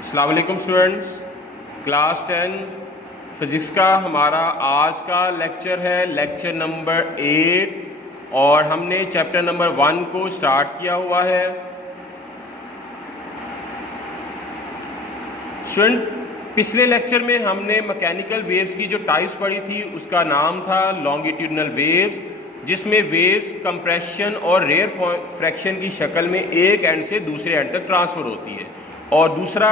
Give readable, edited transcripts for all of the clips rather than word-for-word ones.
अस्सलाम वालेकुम students, class 10 physics का हमारा आज का लेक्चर है लेक्चर नंबर 8 और हमने चैप्टर नंबर 1 को स्टार्ट किया हुआ है। स्टूडेंट, पिछले लेक्चर में हमने मैकेनिकल वेव्स की जो टाइप्स पढ़ी थी उसका नाम था लॉन्गिट्यूडनल वेव्स, जिसमें वेव्स कंप्रेशन और रेयर फ्रैक्शन की शक्ल में एक एंड से दूसरे एंड तक ट्रांसफ़र होती है और दूसरा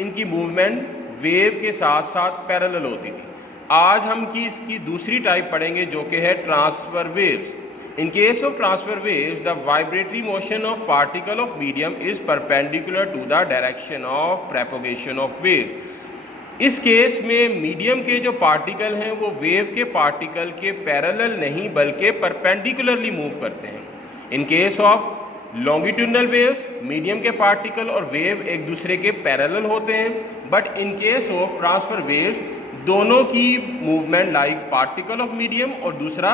इनकी मूवमेंट वेव के साथ साथ पैरेलल होती थी। आज हम इसकी दूसरी टाइप पढ़ेंगे जो कि है transverse waves. In case of transverse waves the vibratory motion of particle of medium is perpendicular to the direction of propagation of waves. इस केस में मीडियम के जो पार्टिकल हैं वो वेव के पार्टिकल के पैरेलल नहीं बल्कि परपेंडिकुलरली मूव करते हैं। इन case of longitudinal waves medium के पार्टिकल और वेव एक दूसरे के पैरेलल होते हैं, but in case of transverse waves दोनों की movement like particle of medium और दूसरा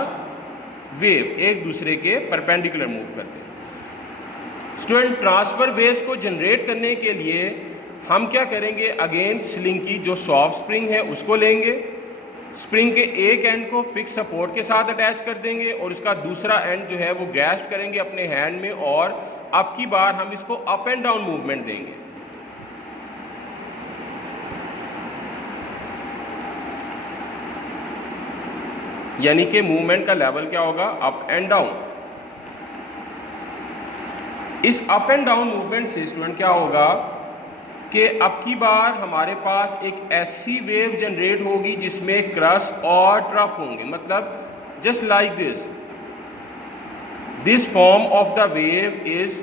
वेव एक दूसरे के परपेंडिकुलर मूव करते हैं। स्टूडेंट, ट्रांसफर वेव्स को जनरेट करने के लिए हम क्या करेंगे, अगेन स्लिंग की जो सॉफ्ट स्प्रिंग है उसको लेंगे, स्प्रिंग के एक एंड को फिक्स सपोर्ट के साथ अटैच कर देंगे और इसका दूसरा एंड जो है वो ग्रैस्प करेंगे अपने हैंड में और अब की बार हम इसको अप एंड डाउन मूवमेंट देंगे। यानी कि मूवमेंट का लेवल क्या होगा, अप एंड डाउन। इस अप एंड डाउन मूवमेंट से स्टूडेंट क्या होगा कि अब की बार हमारे पास एक ऐसी वेव जनरेट होगी जिसमें क्रस्ट और ट्रफ होंगे, मतलब just like this form of the wave is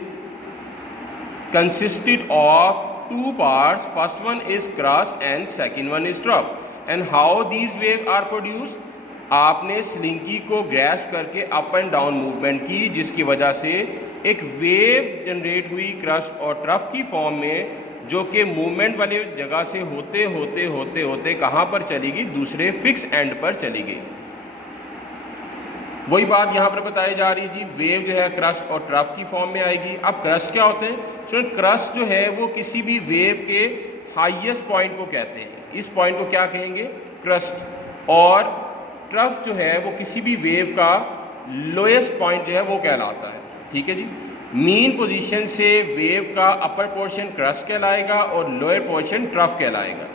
consisted of two parts, first one is crest and second one is trough. And how these wave are produced, आपने slinky को grasp करके up and down movement की जिसकी वजह से एक wave generate हुई crest और ट्रफ की फॉर्म में, जो कि मूवमेंट वाली जगह से होते होते होते होते कहाँ पर चलेगी, दूसरे फिक्स एंड पर चलेगी। वही बात यहाँ पर बताई जा रही जी, वेव जो है क्रस्ट और ट्रफ की फॉर्म में आएगी। अब क्रस्ट क्या होते हैं, तो क्रस्ट जो है वो किसी भी वेव के हाईएस्ट पॉइंट को कहते हैं, इस पॉइंट को क्या कहेंगे, क्रस्ट। और ट्रफ जो है वो किसी भी वेव का लोएस्ट पॉइंट जो है वो कहलाता है। ठीक है जी, मीन पोजीशन से वेव का अपर पोर्शन क्रस्ट कहलाएगा और लोअर पोर्शन ट्रफ कहलाएगा।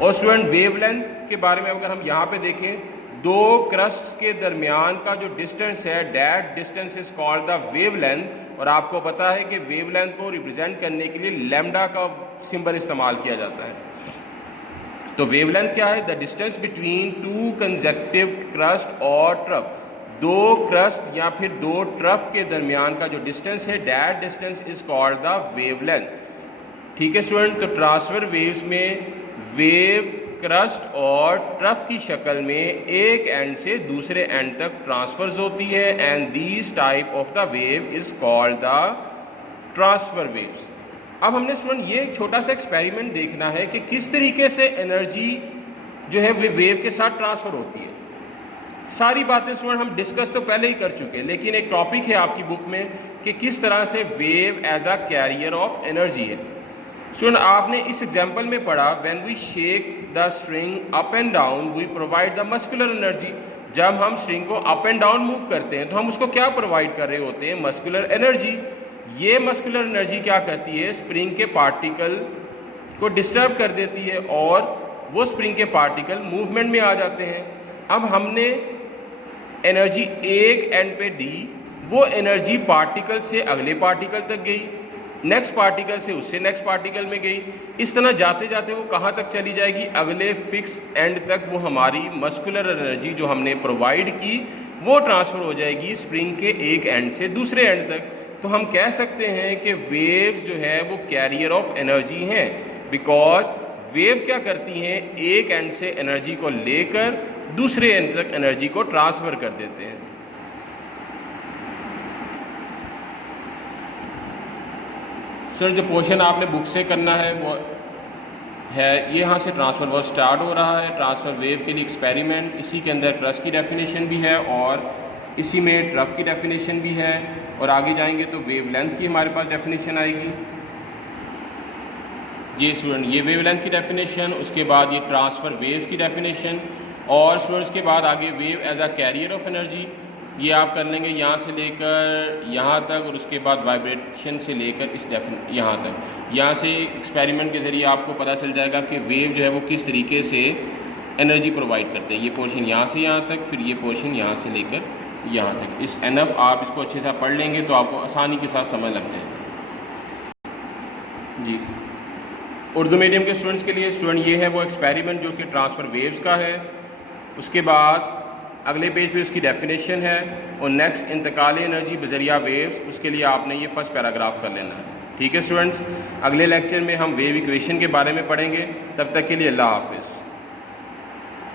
और स्टूडेंट, वेवलेंथ के बारे में अगर हम यहाँ पे देखें, दो क्रस्ट के दरमियान का जो डिस्टेंस है that distance is called the wavelength. और आपको पता है कि वेवलेंथ को रिप्रेजेंट करने के लिए लैम्डा का सिंबल इस्तेमाल किया जाता है। तो वेवलेंथ क्या है, the distance between two consecutive crust और ट्रफ, दो क्रस्ट या फिर दो ट्रफ के दरमियान का जो डिस्टेंस है that distance is called the wavelength. ठीक है स्टूडेंट, तो ट्रांसफर वेव्स में वेव क्रस्ट और ट्रफ की शक्ल में एक एंड से दूसरे एंड तक ट्रांसफर्स होती है and these type of the wave is called the transfer waves. अब हमने स्टूडेंट ये एक छोटा सा एक्सपेरिमेंट देखना है कि किस तरीके से एनर्जी जो है वो वेव के साथ ट्रांसफर होती है। सारी बातें स्टूडेंट हम डिस्कस तो पहले ही कर चुके हैं, लेकिन एक टॉपिक है आपकी बुक में कि किस तरह से wave as a carrier of energy है। स्टूडेंट, आपने इस एग्जांपल में पढ़ा, when we shake the string up and down we provide the muscular energy. जब हम स्ट्रिंग को अप एंड डाउन मूव करते हैं तो हम उसको क्या प्रोवाइड कर रहे होते हैं, मस्कुलर एनर्जी। ये मस्कुलर एनर्जी क्या करती है, स्प्रिंग के पार्टिकल को डिस्टर्ब कर देती है और वो स्प्रिंग के पार्टिकल मूवमेंट में आ जाते हैं। अब हमने एनर्जी एक एंड पे दी, वो एनर्जी पार्टिकल से अगले पार्टिकल तक गई, नेक्स्ट पार्टिकल से उससे नेक्स्ट पार्टिकल में गई, इस तरह जाते जाते वो कहाँ तक चली जाएगी, अगले फिक्स एंड तक वो हमारी मस्कुलर एनर्जी जो हमने प्रोवाइड की वो ट्रांसफ़र हो जाएगी स्प्रिंग के एक एंड से दूसरे एंड तक। तो हम कह सकते हैं कि वेव्स जो है वो कैरियर ऑफ एनर्जी हैं, बिकॉज वेव क्या करती हैं, एक एंड से एनर्जी को लेकर दूसरे एंड तक एनर्जी को ट्रांसफ़र कर देते हैं। सर, जो पोर्शन आपने बुक से करना है वो है ये, यहाँ से ट्रांसफ़र वर्क स्टार्ट हो रहा है। ट्रांसफ़र वेव के लिए एक्सपेरिमेंट, इसी के अंदर क्रस्ट की डेफिनेशन भी है और इसी में ट्रफ की डेफिनेशन भी है और आगे जाएंगे तो वेवलेंथ की हमारे पास डेफिनेशन आएगी। ये स्टूडेंट ये वेवलेंथ की डेफिनेशन, उसके बाद ये ट्रांसफ़र वेव्स की डेफिनेशन, और स्टूडेंट्स के बाद आगे wave as a carrier of energy, ये आप कर लेंगे यहाँ से लेकर यहाँ तक, और उसके बाद वाइब्रेशन से लेकर इस यहाँ तक। यहाँ से एक्सपेरिमेंट के ज़रिए आपको पता चल जाएगा कि वेव जो है वो किस तरीके से एनर्जी प्रोवाइड करते हैं। ये पोर्शन यहाँ से यहाँ तक, फिर ये पोर्शन यहाँ से लेकर यहाँ तक। इस एनफ आप इसको अच्छे से पढ़ लेंगे तो आपको आसानी के साथ समझ लग जाएगा जी। उर्दू मीडियम के स्टूडेंट्स के लिए स्टूडेंट ये है वो एक्सपेरिमेंट जो कि ट्रांसफ़र वेव्स का है। उसके बाद अगले पेज पे उसकी डेफिनेशन है, और नेक्स्ट इंतकाल एनर्जी बजरिया वेव्स, उसके लिए आपने ये फर्स्ट पैराग्राफ कर लेना है। ठीक है स्टूडेंट्स, अगले लेक्चर में हम वेव इक्वेशन के बारे में पढ़ेंगे। तब तक के लिए अल्लाह हाफिज़।